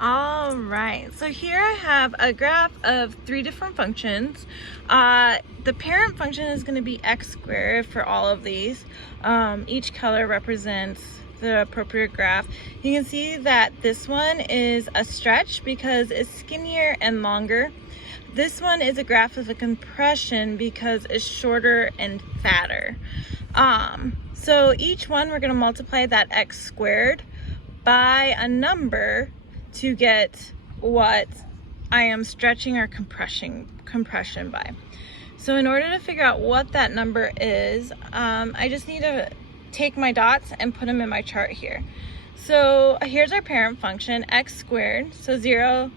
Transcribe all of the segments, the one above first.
All right, so here I have a graph of three different functions. The parent function is going to be x squared for all of these. Each color represents the appropriate graph. You can see that this one is a stretch because it's skinnier and longer. This one is a graph of a compression because it's shorter and fatter. So each one we're going to multiply that x squared by a number to get what I am stretching or compression by. So in order to figure out what that number is, I just need to take my dots and put them in my chart here. So here's our parent function, x squared. So 0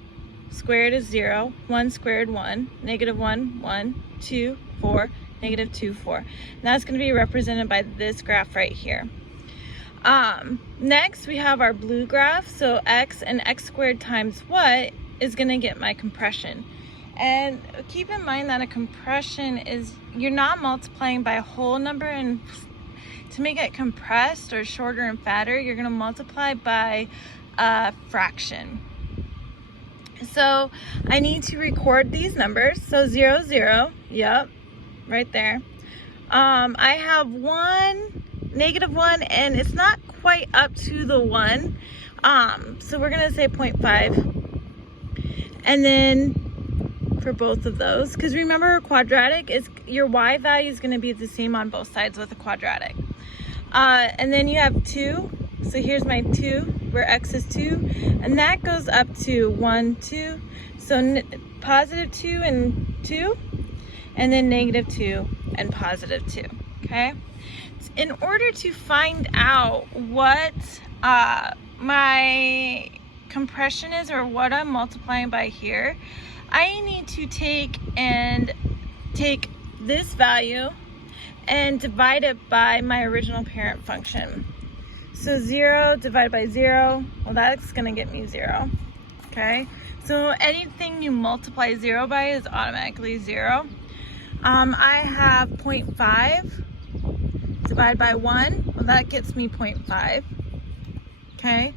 squared is 0, 1 squared 1, negative 1, 1, 2, 4, negative 2, 4. And that's going to be represented by this graph right here. Next we have our blue graph, so x and x squared times what is going to get my compression. And keep in mind that a compression is, you're not multiplying by a whole number, and to make it compressed or shorter and fatter, you're going to multiply by a fraction. So I need to record these numbers. So 0, 0, yep, right there. I have 1, negative 1, and it's not quite up to the 1. So we're gonna say 0.5. And then for both of those, because remember a quadratic is, your y value is gonna be the same on both sides with a quadratic. And then you have 2. So here's my 2, where x is 2, and that goes up to 1, 2. So positive 2 and 2, and then negative 2 and positive 2, okay? In order to find out what my compression is, or what I'm multiplying by here, I need to take this value and divide it by my original parent function. So 0 divided by 0, well, that's gonna get me 0, okay? So anything you multiply 0 by is automatically 0. I have 0.5 divided by 1, well, that gets me 0.5, okay?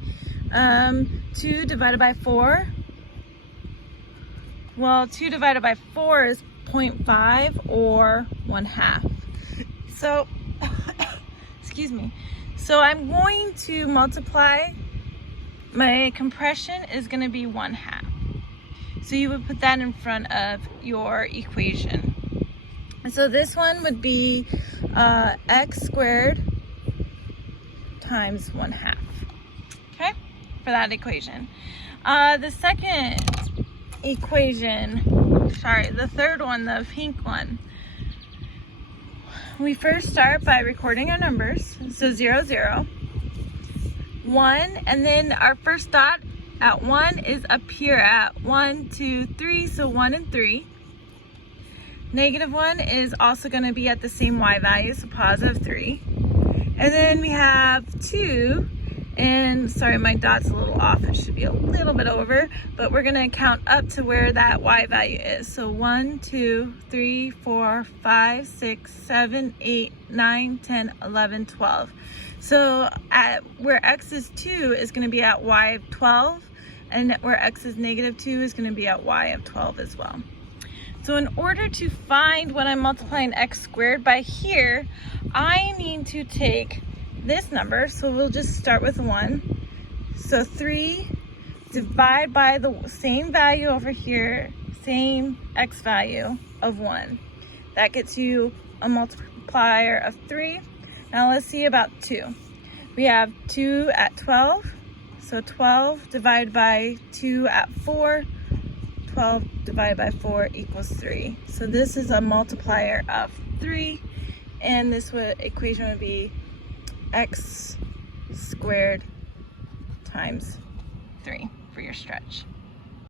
2 divided by 4, well, 2 divided by 4 is 0.5 or 1/2. So, excuse me. So I'm going to multiply, my compression is going to be 1/2. So you would put that in front of your equation. So this one would be x squared times 1/2, okay, for that equation. The second equation, sorry, the third one, the pink one, we first start by recording our numbers. So 0, 0, 1, and then our first dot at 1 is up here at 1, 2, 3, so 1 and 3. Negative 1 is also going to be at the same y value, so positive 3. And then we have 2, and sorry, my dot's a little off, it should be a little bit over, but we're going to count up to where that y value is. So 1, 2, 3, 4, 5, 6, 7, 8, 9, 10, 11, 12. So at where x is 2 is going to be at y of 12, and where x is negative 2 is going to be at y of 12 as well. So in order to find when I'm multiplying x squared by here, I need to take this number, so we'll just start with 1. So 3 divide by the same value over here, same x value of 1. That gets you a multiplier of 3. Now let's see about 2. We have 2 at 12, so 12 divided by 2 at 4, 12 divided by 4 equals 3. So this is a multiplier of 3, and this equation would be x squared times 3 for your stretch.